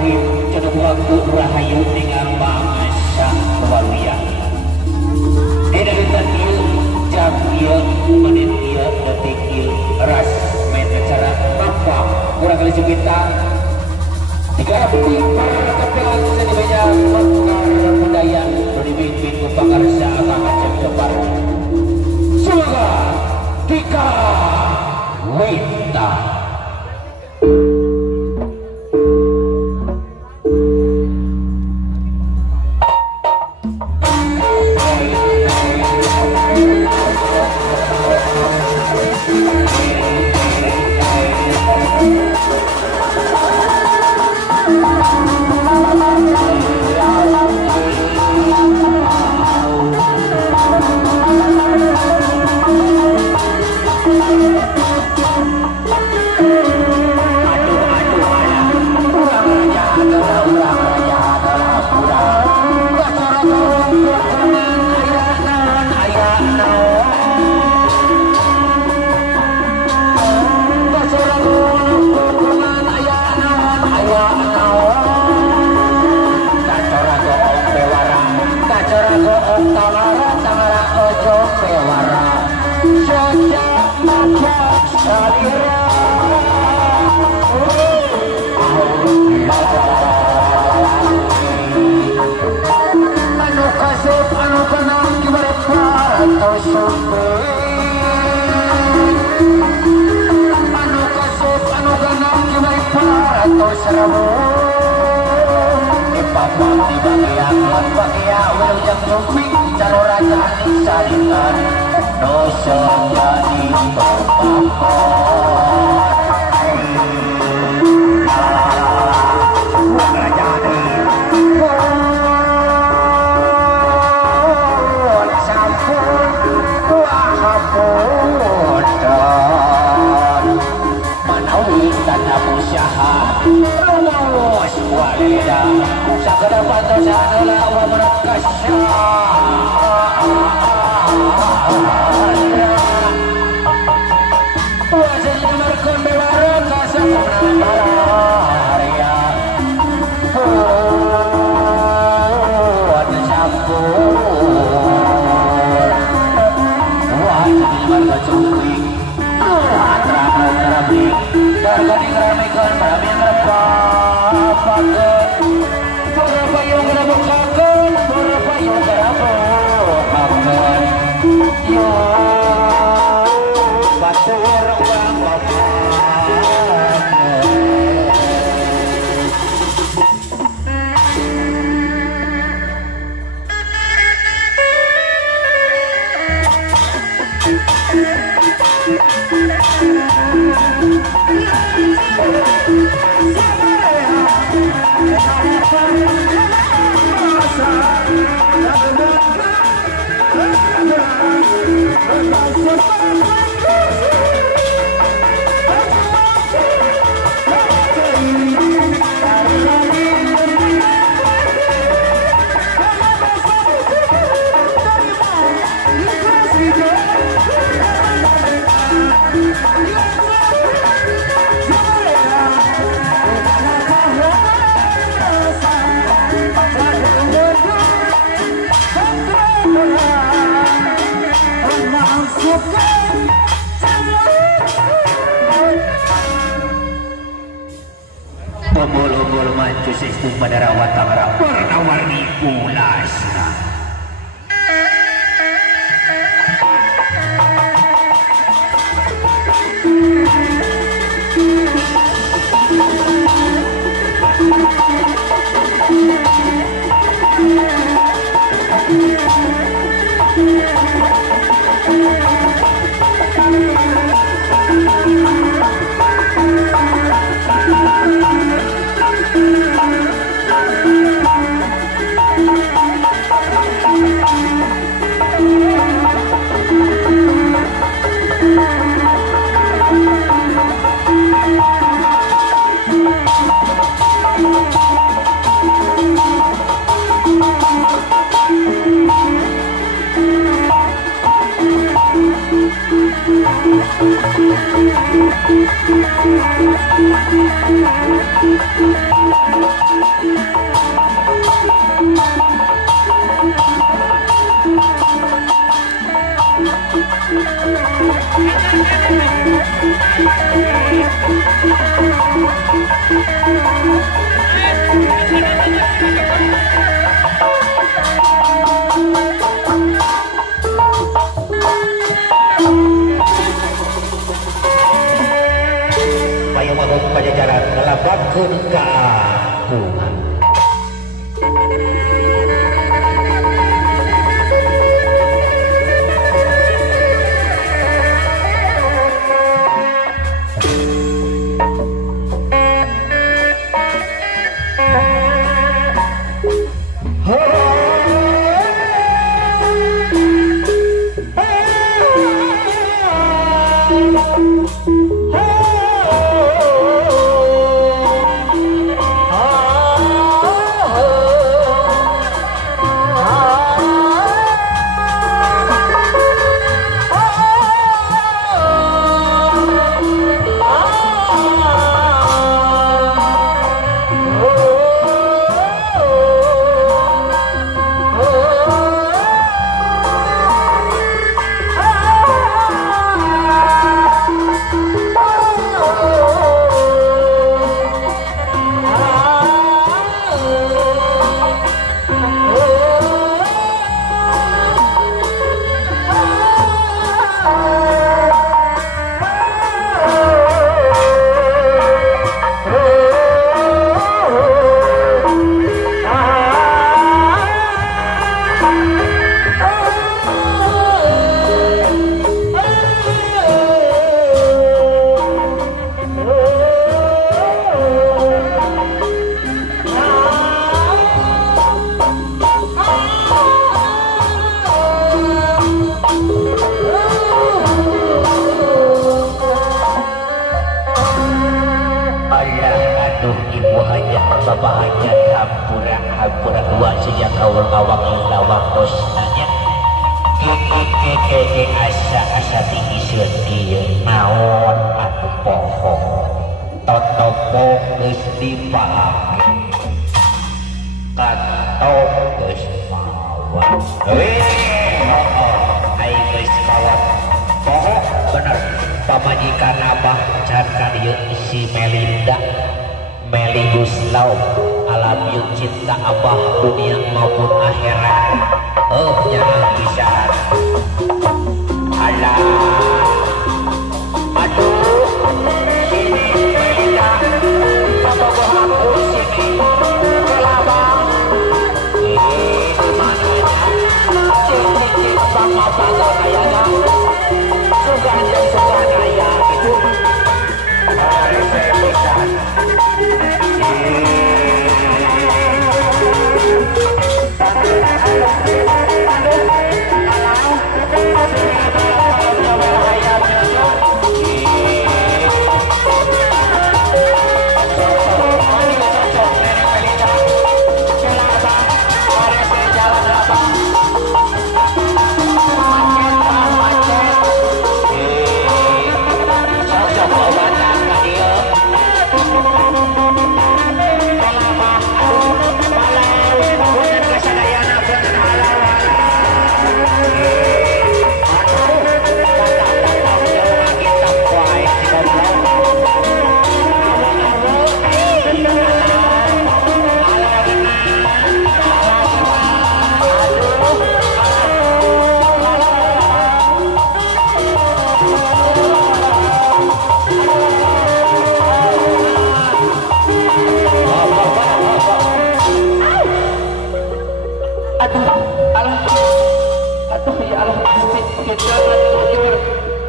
Bismillahirrahmanirrahim. Cenah waktu rahayu dengan mangsa kewaluyan. Tidak bisa kieu jam kieu menit kieu detik kieu ras main acara apa kurang kali sekitar 3 detik para kepala seni banyak penggar budaya dipimpin ku pangarsa akan acap depan. Semoga Tika Wita. Pembolo-bolo maju sistem pada rawat tangerang warna-warni ulasna. Payung pajajaran ngalabakeun kaagungan. Hampura dua sejak kawal awak lawak tos nanya keke asa tinggi sedia naon atuh poho totopo geus dipahami katok geus mawan aing geus kawat poho bener pamajikan abah can kadieu si Melinda Meli Guslau alam yuk cinta abah dunia maupun akhirat jangan pisahan alah aduh sini Melinda pabogoh aku sini kelabang mananya cicit sama pagar kayaknya sugan yang sugan ayah itu mari saya pisahan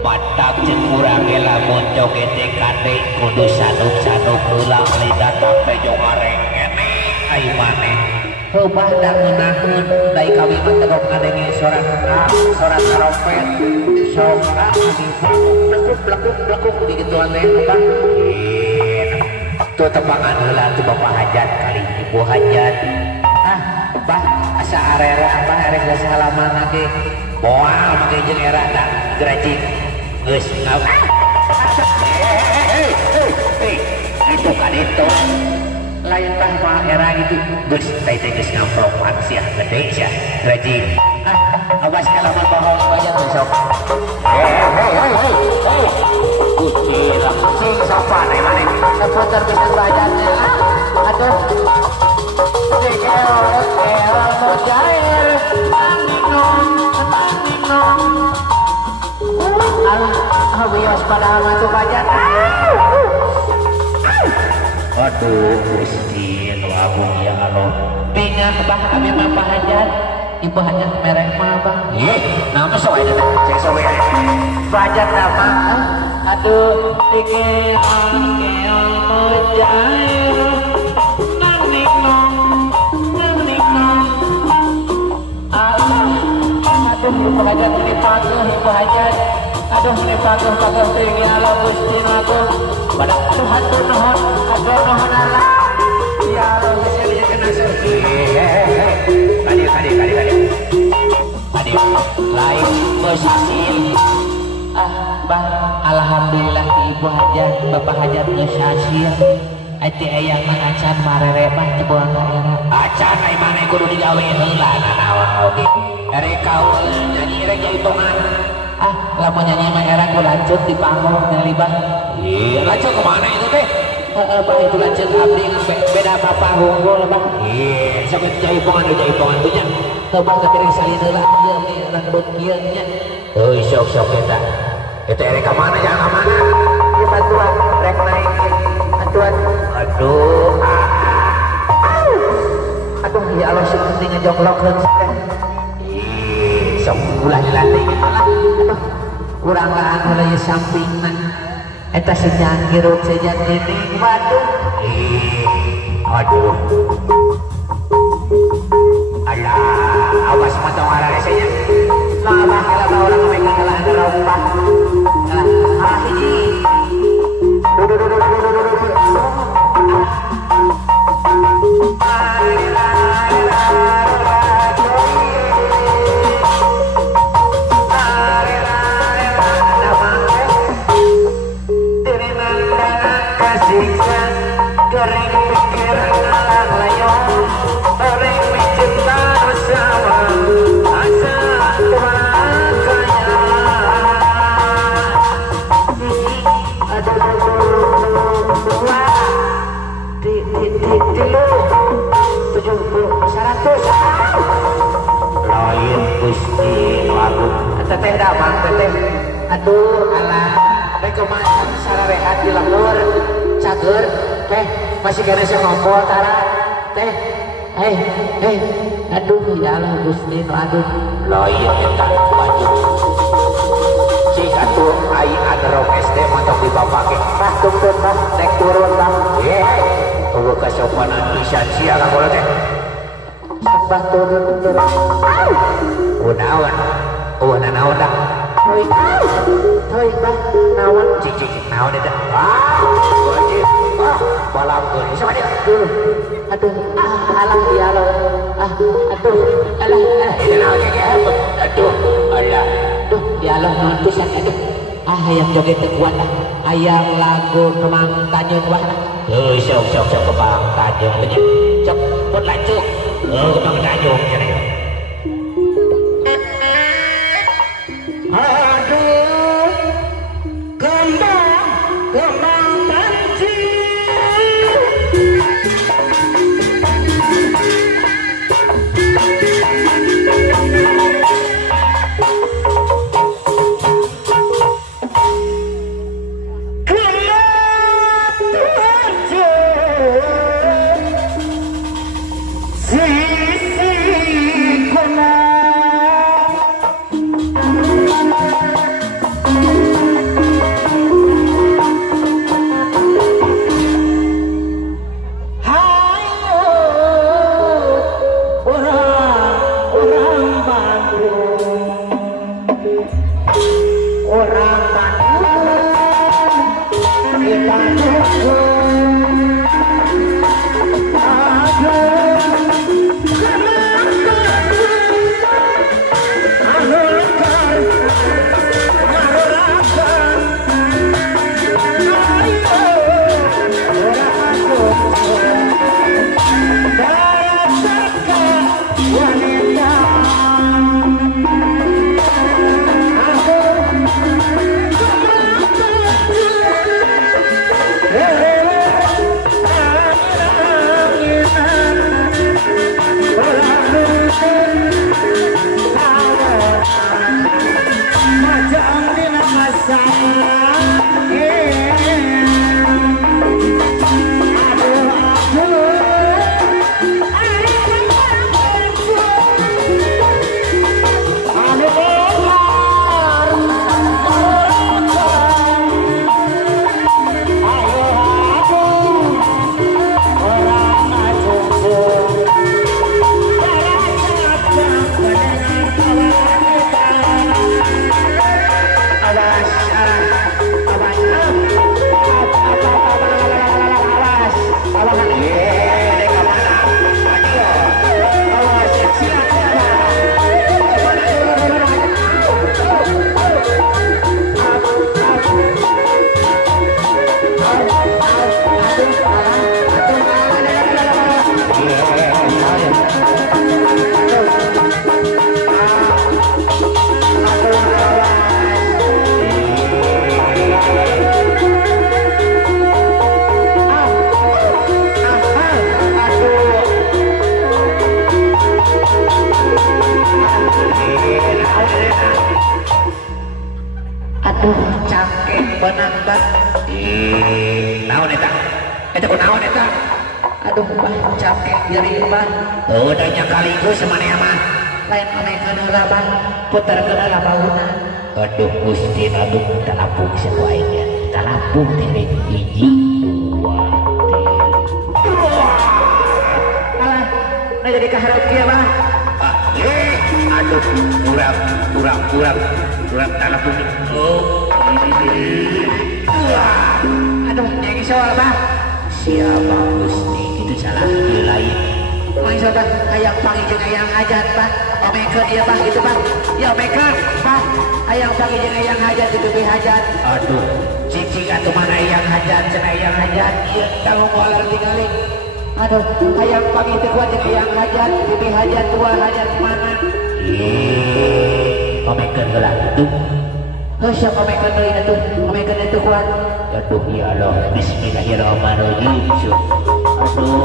matak jeung urang ge lamun joget kade kudu sanuk-sanuk heula lidah teh jong areng kene ai maneh heubah da ngeunaheun dai kami mah tegok ngadenge sorak trompet sok blekuk digituan teh Bang tuh tepangan heula tuh Bapak Hajat kali Ibu Hajat Bah asa arere abah erek geus halaman ge moal make jeung era da geracik geus itu kan itu lain tah mah era gitu geus teh geus ngamplopan sia gede sia rajin awas kalau mah bohong aja besok hei kucing sing sopan nih mana seputar bisa bajanya aduh mau cair bios padahal mah tuh bajan aduh Gusti nu agung ya Allah bingat bah abi mah Hajat ibu Hajat merek mah bang nama soe teh cek soe Hajat nama aduh pikiran keong mujair naning nong aduh ibu Hajat ini patuh ibu Hajat aduh ini patuh tinggi Allah Gusti aku pada aduh hatur nuhun Allah ya Allah bisa kena surga kadi lain bersasil bang alhamdulillah ibu Hajat bapak Hajat bersasil ati aya mah acan marere mah cebuang era acan ai mana kudu digawe heula nanaon oge ere kaul nyanyi rek hitungan lamun nyanyi mah era ku lanjut di panggung nyali bang iya lanjut kemana itu teh bang itu lanjut abdi beda bapak unggul bang iya sampai jaipongan tuh nya teu bang tapi rek salin heula ieu mah urang kedut kieu nya euy sok eta eta ere ka mana jangan ka mana ieu batuan rek naik batuan aduh ya Allah sing penting ngejonglokeun teh sok ulah dilatih malah kurang laan heula sampingna eta senyang hirup sejan geuning waduh aduh alah awas mata warna resenya lah kalau orang megang helaan rompah hiji teteh damang teteh aduh alah rekomendasi sararehat di lembur cager teh masih kena sih ngompol tara teh aduh ya Allah Gusti aduh loyo eta baju si atuh ai agrok SD mantap dipapake mah tuntut mah nek turun lah eueuh kasopanan pisan sia kagola teh sabah turun unaon nanaon dah hoi bah naon cicik naon eta wajib balam geus sama dia aduh alah ya Allah aduh alah ini naon aduh alah aduh ya Allah naon pisan aduh hayang joget teu kuat hayang lagu Kemang Tanjung wah heuh sok Kemang Tanjung teh cok pun lanjut Kemang Tanjung cenah See benang Bang. Naon eta? Eta kunaon eta? Aduh Bang, capek nyeri Bang. Oh, danya kaligus maneh mah. Lain menekan heula Bang, puterkeun heula bauna. Aduh Gusti, aduh talapung sesuainya. Talapung teh hiji, dua, tiga. Alah, nah jadi kaharep kieu Bang. Aduh, kurang talapung. Oh, aduh, nyai soal Bang. Siapa Gusti itu salah dia lain. Mang sobat hayang panggil jeung hayang hajat Bang. Omekeun ieu Bang gitu Bang. Ya omekeun Bang. Hayang panggil jeung hayang hajat itu teh hajat. Aduh, cicing atuh mana hayang hajat cenah hayang hajat. Ieu tanggung molar tingali. Aduh, hayang panggil teh kuat jeung hayang hajat, teh hajat tua hajat mana? Omekeun heula itu. Heuh siap omekeun deui atuh. Omekeun atuh kuat. Aduh ya Allah, bismillahirrahmanirrahim. Aduh.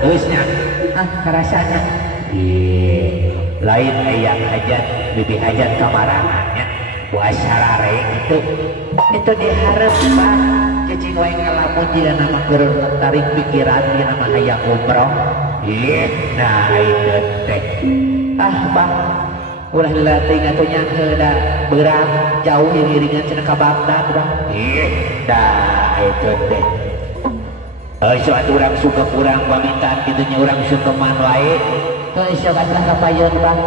Terusnya, kerasanya lain ayang hajat, bibi hajat kamarangannya buat sarare itu diharap Bang. Cicing wae ngalamun jika nama gerun tarik pikiran jika nama hayang umroh. Nah itu teh Bang, ulah dilatih atau nyangka berang jauh iringan cenah ka Bagdad Bang. Dah itu teh suatu orang suka kurang pamitan gitunya orang suka man wae. Sok atuh kapayeun Bang.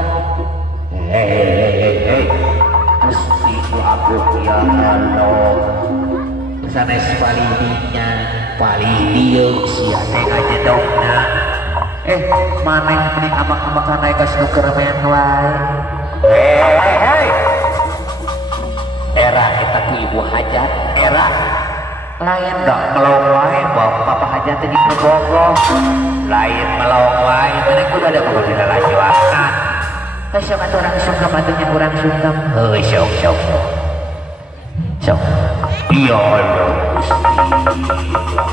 Hei Gusti aku ya Allah. Sanes palidinya palidieu sia teh ngajedogna. Maneh mending amak-amakan naik ka snooker men wae. Hei. Era kita ku ibu hajat, era lain dak melong wae bapak hajat di bogoh. Lain melong wae mana kudu ada bogoh di lalajuan. Sok atuh urang sungkem atunya urang sungkem. Heuh sok. Sok. Ya Allah Gusti.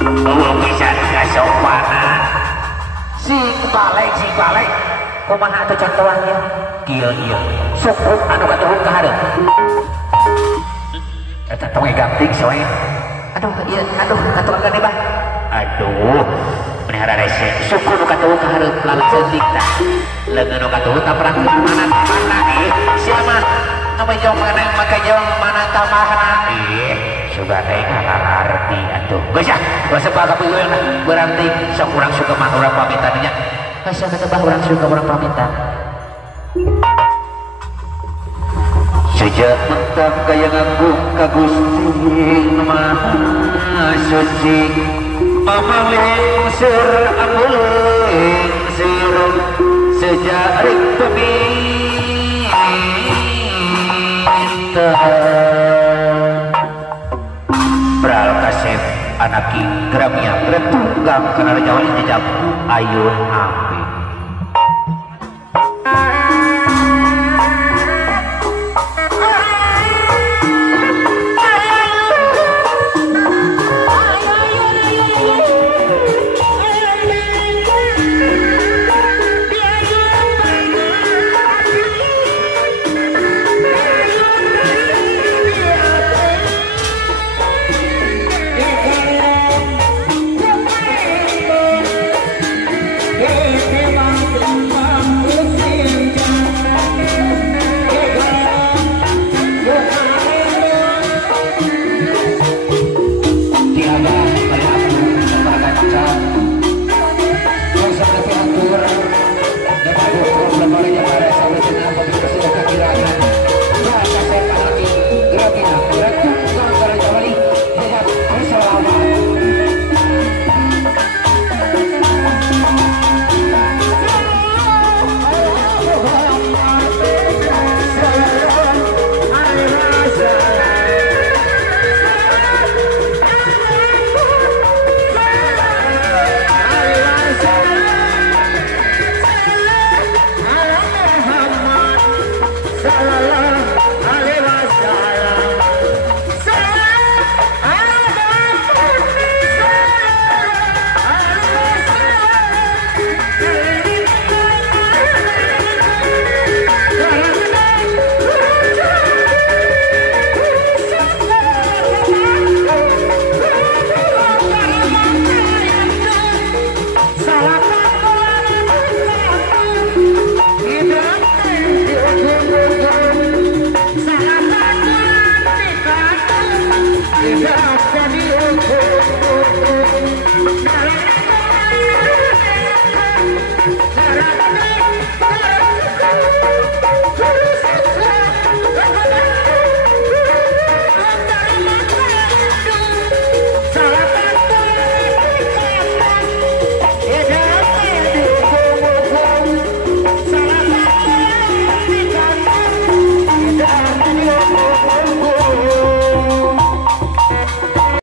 Eueuh pisan kasopanan. Sing balik. Kumaha atuh contohannya? Kieu. Sok anu katuhun ka hareup. Eta tong gapting soe. Aduh, katuakan nih Bang. Aduh, menihara rese. Suku nu katuh ka hareup lalat seutik tah. Leungeun nu katuh tah perang mana siapa? Nu menjong mana make jong mana tamahna. Sudah teh ngarti atuh. Geus ya, geus sebab kapeueun berarti sok urang suka mah urang pamitan nya. Geus kata bah urang suka urang pamitan. Sejak mentang kaya ngagung ka Gusti Maha Suci, pamaling sir amuling sir sejak ring peminta Pral Kasep anaki Gramia Retunggang kana Jawa jejak ayun am